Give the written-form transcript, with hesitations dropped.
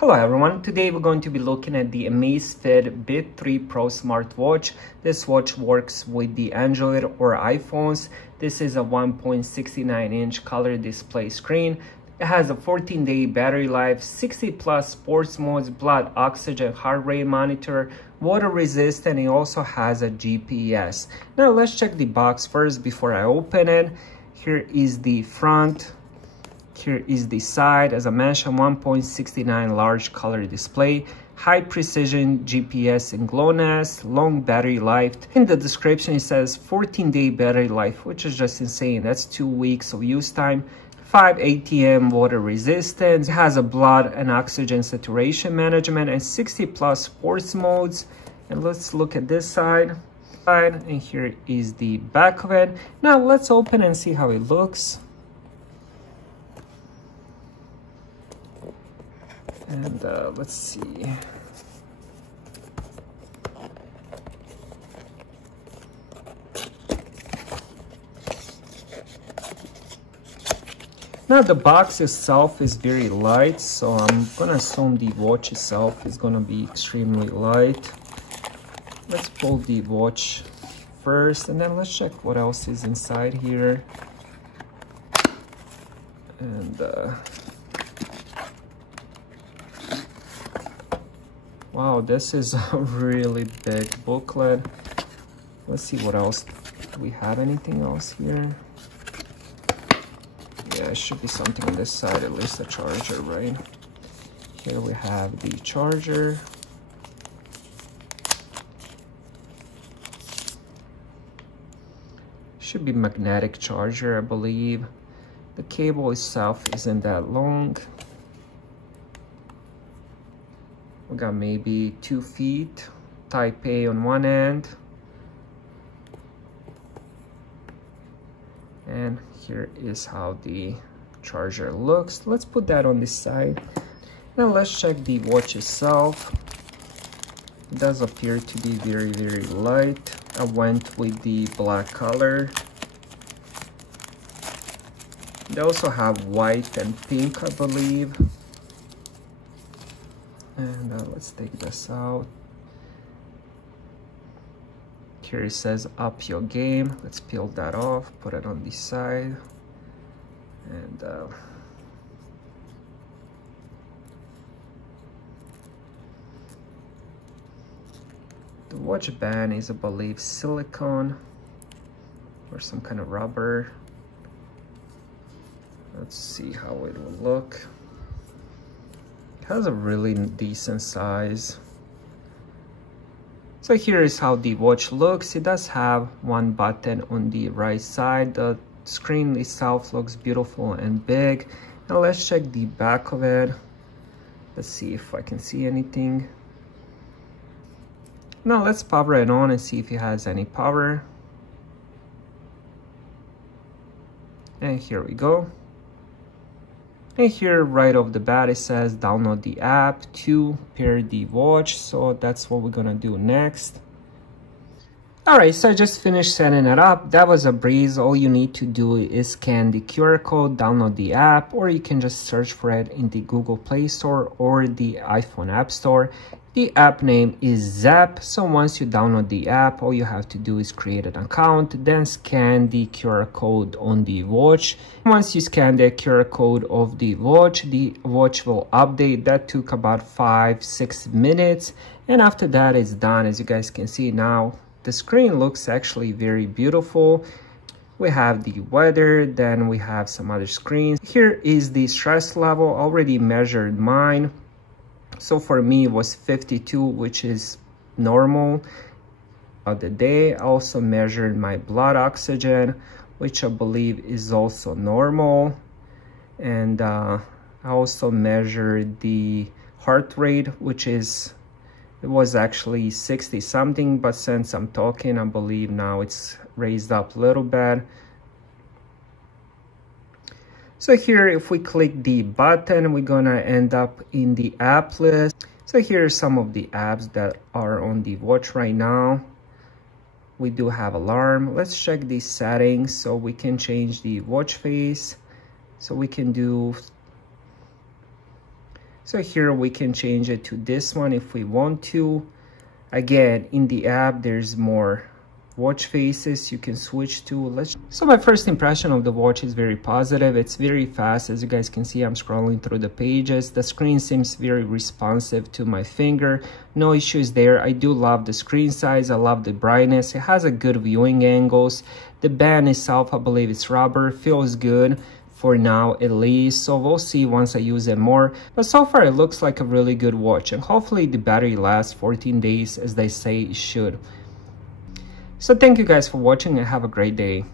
Hello everyone, today we're going to be looking at the Amazfit Bip 3 Pro smartwatch. This watch works with the Android or iPhones. This is a 1.69-inch color display screen. It has a 14-day battery life, 60 plus sports modes, blood oxygen, heart rate monitor, water resistant. It also has a GPS. Now let's check the box first before I open it. Here is the front. Here is the side. As I mentioned, 1.69 large color display, high precision GPS and GLONASS, long battery life. In the description it says 14-day battery life, which is just insane. That's 2 weeks of use time. 5 ATM water resistance. It has a blood and oxygen saturation management and 60 plus sports modes. And let's look at this side. And here is the back of it. Now let's open and see how it looks. And let's see. Now the box itself is very light, so I'm gonna assume the watch itself is gonna be extremely light. Let's pull the watch first, and then let's check what else is inside here. And wow, this is a really big booklet. Let's see what else. Do we have anything else here? Yeah, it should be something on this side, at least a charger, right? Here we have the charger. Should be magnetic charger, I believe. The cable itself isn't that long. We got maybe 2 feet, Type A on one end. And here is how the charger looks. Let's put that on this side. Now let's check the watch itself. It does appear to be very, very light. I went with the black color. They also have white and pink, I believe. And let's take this out. Here it says up your game. Let's peel that off, put it on the side. And the watch band is, I believe, silicone or some kind of rubber. Let's see how it will look. Has a really decent size. So here is how the watch looks. It does have one button on the right side. The screen itself looks beautiful and big. Now let's check the back of it. Let's see if I can see anything. Now let's power it on and see if it has any power. And here we go. And here right off the bat it says download the app to pair the watch, so that's what we're gonna do next. Alright, so I just finished setting it up. That was a breeze. All you need to do is scan the QR code, download the app, or you can just search for it in the Google Play Store or the iPhone App Store. The app name is Zepp, so once you download the app, all you have to do is create an account, then scan the QR code on the watch. Once you scan the QR code of the watch will update. That took about 5-6 minutes, and after that it's done. As you guys can see now, the screen looks actually very beautiful. We have the weather, then we have some other screens. Here is the stress level. Already measured mine. So for me it was 52, which is normal of the day. I also measured my blood oxygen, which I believe is also normal. And I also measured the heart rate, which is, it was actually 60 something, but since I'm talking, I believe now it's raised up a little bit. So here, if we click the button, we're gonna end up in the app list. So here are some of the apps that are on the watch right now. We do have alarm. Let's check the settings so we can change the watch face. So we can do So here we can change it to this one if we want to. Again, in the app, there's more watch faces you can switch to. So my first impression of the watch is very positive. It's very fast. As you guys can see, I'm scrolling through the pages. The screen seems very responsive to my finger. No issues there. I do love the screen size. I love the brightness. It has a good viewing angles. The band itself, I believe it's rubber, feels good for now at least, so we'll see once I use it more. But so far it looks like a really good watch, and hopefully the battery lasts 14 days as they say it should. So thank you guys for watching and have a great day.